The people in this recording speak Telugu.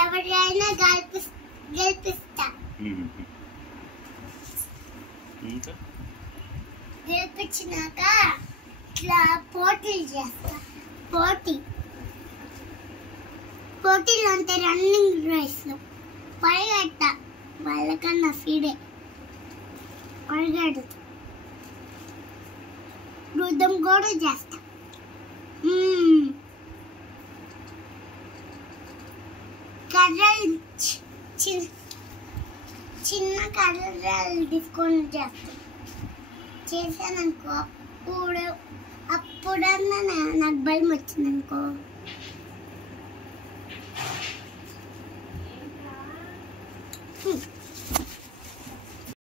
ఎవరైనా గెలిపిస్తా. గెలిపించినాక ఇట్లా పోటీలు చేస్తా. పోటీలు అంటే రన్నింగ్ రేస్లో పరిగెడతా. వాళ్ళకన్నా ఫీడే పరిగెడతా. యుద్ధం కూడా చేస్తా. కర్రలు చిన్న కర్రలు తీసుకొని చేశాననుకో, అప్పుడన్నా నాకు భయం వచ్చిందనుకో,